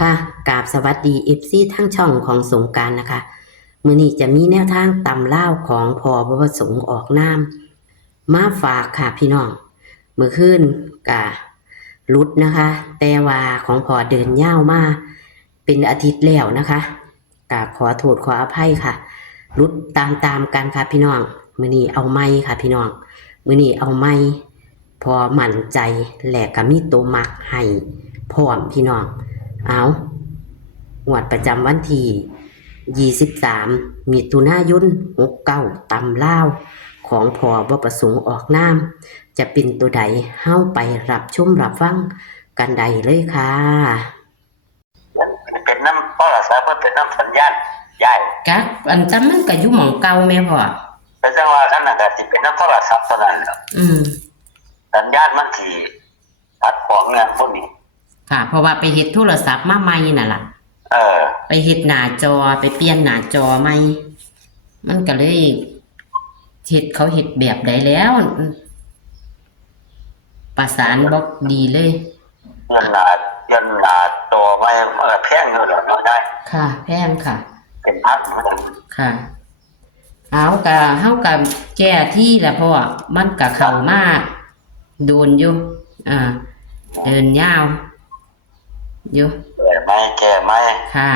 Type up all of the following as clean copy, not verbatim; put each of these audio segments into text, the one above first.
ค่ะกราบสวัสดีFCทั้งช่องของสงกรานต์นะคะมื้อนี้จะมีแนวทางตำลาวของพ่อบ่ประสงค์ออกนามมาฝากค่ะพี่น้องมื้อคืนก็หลุดนะคะ แต่ว่าของพ่อเดินยาวมาเป็นอาทิตย์แล้วนะคะก็ขอโทษขออภัยค่ะหลุดตามกันค่ะพี่น้องมื้อนี้เอาไม้ค่ะพี่น้องมื้อนี้เอาไม้พอมั่นใจและก็มีตัวมักให้พร้อมพี่น้องเอางวดประจำวันที่23มิถุนายน69ตำลาวของพ่อบ่ประสงค์ออกนามจะเป็นตัวใดเฮาไปรับชมรับฟังกันได้เลยค่ะเป็นน้ำเพราะสามันเป็นน้ำสัญญาณใหญ่กักอันจำมันก็อยู่หม้องเก่าแม่พ่อแต่จังว่าท่านน่ะก็สิเป็นน้ำโทรศัพท์เท่านั้นแหละสัญญาณมันสิตัดของเงินพวกนี้ค่ะเพราะว่าไปเฮ็ดโทรศัพท์มาใหม่น่ะล่ะไปเฮ็ดหน้าจอไปเปลี่ยนหน้าจอใหม่มันก็เลยเขาเฮ็ดแบบใดแล้วประสานบ่ดีเลยยันหน้าจอไม่แพงอยู่ดอกได้ค่ะแพงค่ะเป็นพันเหมือนกันค่ะเฮาก็แก้ที่แหละเพราะว่ามันก็เข้ามาโดนอยู่เดินยาวอยู่แก้ไหมค่ะ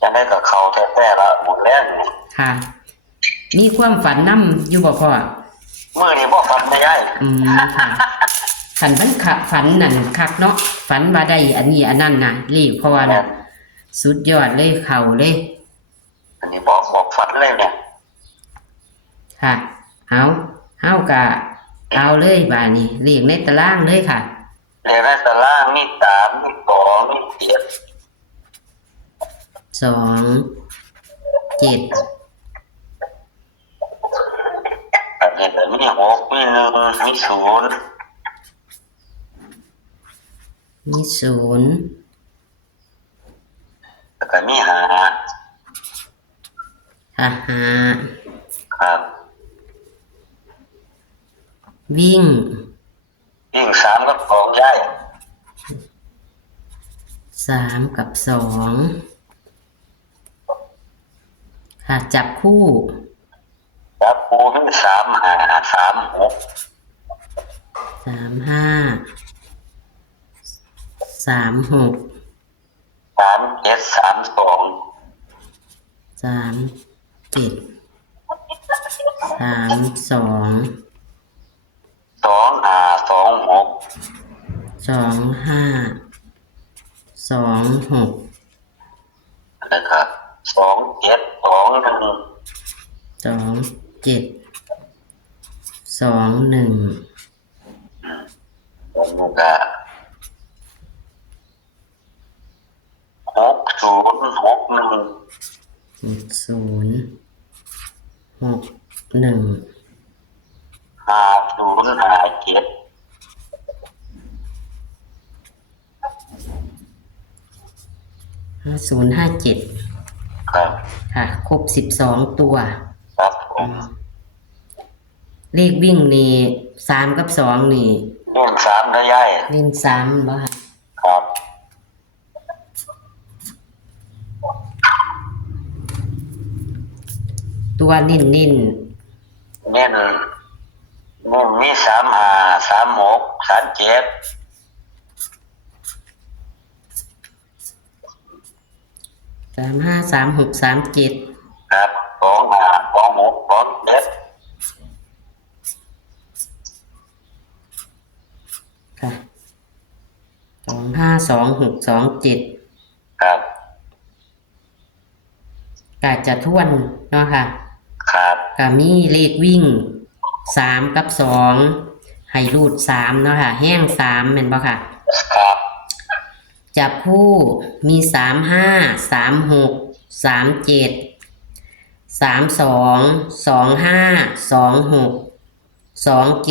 จะได้กับเขาแท้ๆละหมดแล้วค่ะมีความฝันนำอยู่บ่พ่อมื้อนี้บ่ฝันไม่ได้ค่ะฝันมันฝันนั่นคักเนาะฝันว่าได้อันนี้อันนั้นน่ะรีบเพราะว่าน่ะสุดยอดเลยเข้าเลยอันนี้บอกฝันเลยเนี่ยค่ะเฮาก็เอาเลยบาดนี้เลขในตารางเลยค่ะเลขในตารางมี3มี2มี7 2 7อันนี้มี6มี1มี0มี0แล้วก็มี5ครับวิ่ง3กับ2ย้าย3กับ2ค่ะจับคู่มี3 5 3 6 3 5 3 6 3 7 3 2 3 7 3 2 2 5 2 6 2 5 2 6นะครับ2 7 2 1 2 7 2 1แล้วก็6 0 6 1 0 6 1 5 0 5 7 5057ครับค่ะครบ12ตัวครับผมเลขวิ่งนี่3กับ2นี่เล่น3ได้ย้ายเล่น3บ่ค่ะครับตัวนิ่นเน้นมี3 5 3 6 3 7 3 5 3 6 3 7ครับ2 5 2 6 2 7ค่ะ2 5 2 6 2 7ครับก็จะทวนเนาะค่ะครับก็มีเลขวิ่ง3กับ2ให้รูด3เนาะค่ะแห้ง3แม่นบ่ค่ะครับจับคู่มี3 5 3 6 3 7 3 2 2 5 2 6 2 7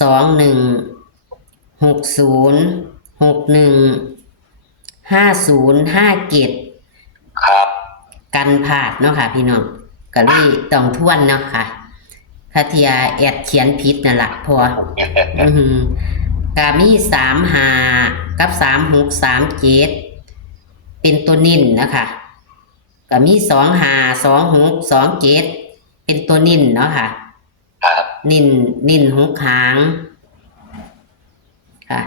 2 1 6 0 6 1 5 0 5 7ครับกันพลาดเนาะค่ะพี่น้องก็เลยต้องทวนเนาะค่ะคาเทียแอดเขียนผิดนั่นล่ะพอก็มี3 5กับ3 6 3 7 เป็นตัวนิ่นนะคะก็มี252627เป็นตัวนิ่นเนาะค่ะครับนิ่น6 หางค่ะ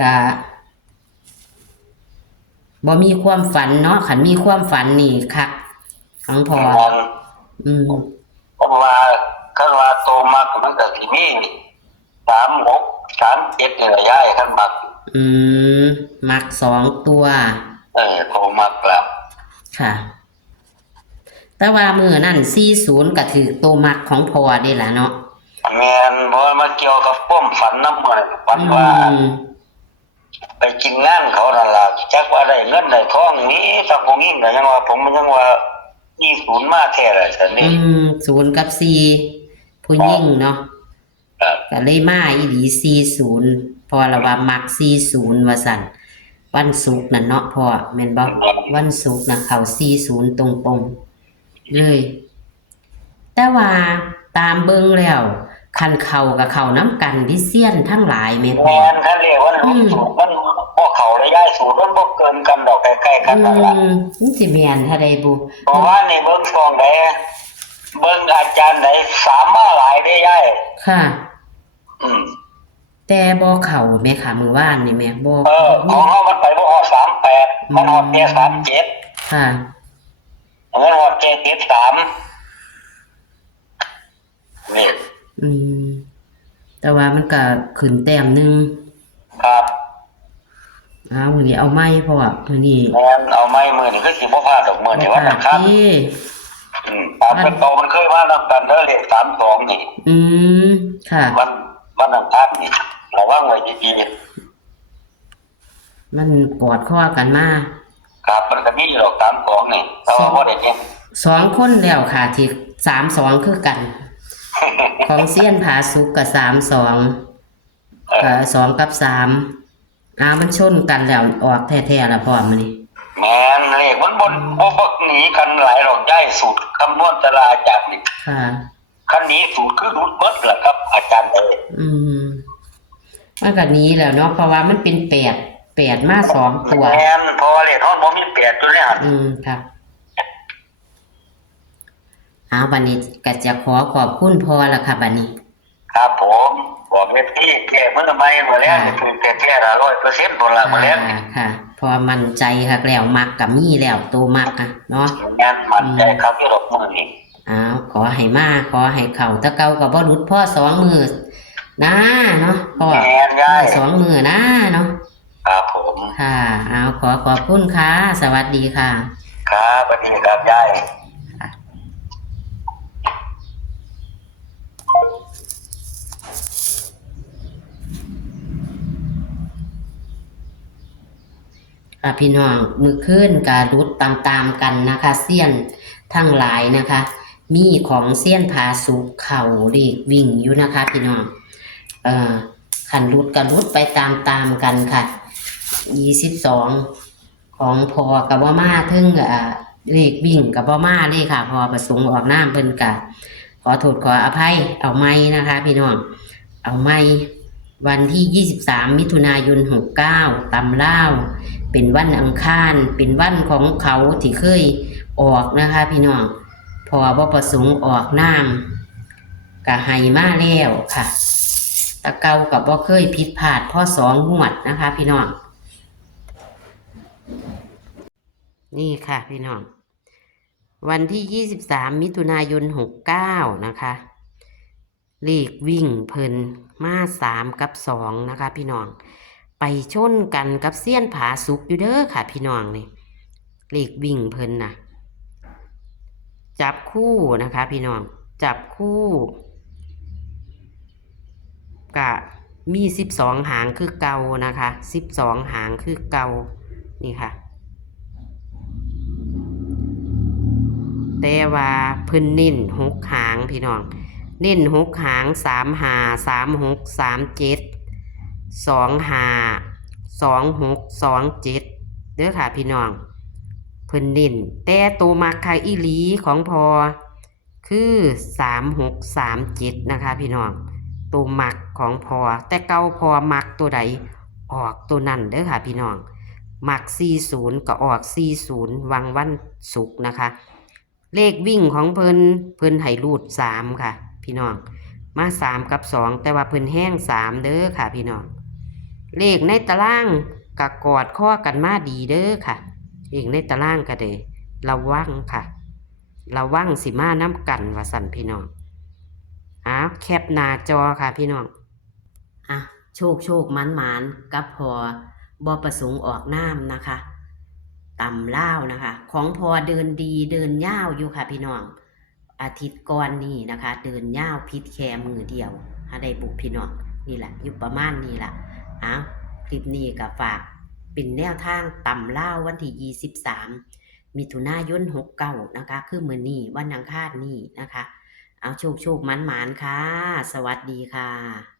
ก็บ่มีความฝันเนาะคันมีความฝันนี่คักของพ่ออืมเพราะว่าโตมากมันก็สิมี3637นี่แหละยายคันมักอืมมัก2 ตัวโตมากแล้วค่ะแต่ว่ามื้อนั้น40ก็ถือตัวมักของพ่อเด้ล่ะเนาะแม่นบ่มาเกี่ยวกับความฝันนำมื้อฝันว่าไปกินงานเขานั่นล่ะจักว่าได้เงินได้ทองนี้ถ้าบ่มีก็ยังว่าผมยังว่า20มาแท้เลยซั่นนี่0กับ4ผู้หญิงเนาะก็เลยมาอีหลี40พอละว่ามัก40ว่าซั่นวันศุกร์นั่นเนาะพ่อแม่นบ่วันศุกร์น่ะเข้า40ตรงๆเลยแต่ว่าตามเบิ่งแล้วคันเข้ากับเข้านํกันดิเซียนทั้งหลายแม่พ่อแม่นคันเรียกว่าสูตรมันบ่เข้าระยะสูตรมันบ่เกินกันดอกใกล้ๆกันนั่นล่ะมันสิแม่นเท่าใดบุเพราะว่านี่เบิ่งช่องใดเบิ่งอาจารย์ใด3มาหลายเด้ยายค่ะแต่บ่เข้าแม่ค่ะมื้อวานนี่แม่บ่ของเฮามันไปบ่ฮอด38มันฮอด37ค่ะมันฮอด73นี่แต่ว่ามันก็ขึ้นแต้มนึงครับมื้อนี้เอาไม้เพราะว่ามื้อนี้แม่นเอาไม้มื้อนี้คือสิบ่พลาดดอกมื้อนี้ว่าครับตามเป็นโตมันเคยมานำกันเด้อเลข32นี่ค่ะวันอังคารนี่ระวังไว้ดีๆมันกอดคอกันมาครับมันก็มีอยู่ดอก32นี่แต่ว่าบ่ได้เห็น2คนแล้วค่ะที่32คือกันของเซียนผาสุกกับ32ก็2กับ3มันชนกันแล้วออกแท้ๆล่ะพ่อมื้อนี้แม่นเลขมันบ่หนีกันหลายดอกย้ายสูตรคำนวณตารางจากนี่ค่ะคันนี้สูตรคือรุดเบิดล่ะครับอาจารย์มันก็หนีแล้วเนาะเพราะว่ามันเป็น8มา2ตัวแม่นเพราะว่าเลขเฮาบ่มี8อยู่แล้วครับวันนี้ก็จะขอบคุณพ่อละค่ะบัดนี้ครับผมบอกเม็ดที่แก้มื้อใหม่มื้อแรกคือแก้ละ100%พุ่นล่ะมื้อแรกค่ะพอมั่นใจคักแล้วมักก็มีแล้วตัวมักเนาะแม่นมั่นใจครับอยู่ดอกมื้อนี้ขอให้เข้าตะเก่าก็บ่หลุดพ่อ2มื้อนะเนาะพ่อ2มื้อนะเนาะครับผมค่ะขอบคุณค่ะสวัสดีค่ะครับสวัสดีครับยายพี่น้องมือคืนการุดตามกันนะคะเซียนทั้งหลายนะคะมีของเซียนผาสุกเข่าเรียกวิ่งอยู่นะคะพี่น้องขันรุดการุดไปตามกันค่ะ22ของพอกับว่ามาถึงเรียกวิ่งกับว่ามาเลยค่ะพอประสงค์ออกน้ำเพิ่นกะขอโทษขออภัยเอาไม้นะคะพี่น้องเอาไม้วันที่23มิถุนายน69ตำล่าวเป็นวันอังคารเป็นวันของเขาที่เคยออกนะคะพี่น้องพอบ่ประสงค์ออกน้ำก็ให้มาแล้วค่ะตะเกากับบ่เคยผิดพลาดพ่อ2งวดนะคะพี่น้องนี่ค่ะพี่น้องวันที่23มิถุนายน69นะคะเลขวิ่งเพิ่นมา3กับ2นะคะพี่น้องไปชนกันกับเซียนผาสุกอยู่เด้อค่ะพี่น้องนี่เลขวิ่งเพิ่นนะจับคู่นะคะพี่น้องจับคู่กะมี12หางคือเก่านะคะ12หางคือเก่านี่ค่ะแต่ว่าเพิ่นเน้น6หางพี่น้องเน้น6หาง35 36 37 25 26 27เด้อค่ะพี่น้องเพิ่นเน้นแต่ตัวมักค่ะอีหลีของพอคือ36 37นะคะพี่น้องตัวมักของพอแต่เก่าพอมักตัวใดออกตัวนั้นเด้อค่ะพี่น้อง มัก40ก็ออก40วันศุกร์นะคะเลขวิ่งของเพิ่นให้รูด3ค่ะพี่น้องมา3กับ2แต่ว่าเพิ่นแห้ง3เด้อค่ะพี่น้องเลขในตารางก็กอดข้อกันมาดีเด้อค่ะเลขในตารางก็เด้ระวังค่ะระวังสิมาน้ำกันว่าสั่นพี่น้องแคปหน้าจอค่ะพี่น้องโชคมันกับพอบอประสงค์ออกน้ำนะคะตำล่าวนะคะของพอเดินดีเดินย่าวอยู่ค่ะพี่น้องอาทิตย์ก่อนนี่นะคะเดินย่าวพิษแค่มือเดียวได้บุกพี่น้องนี่แหละอยู่ประมาณนี้แหละคลิปนี้ก็ฝากเป็นแนวทางตำล่าววันที่23มิถุนายน69นะคะคือมื้อนี้วันอังคารนี้นะคะโชคมันค่ะสวัสดีค่ะ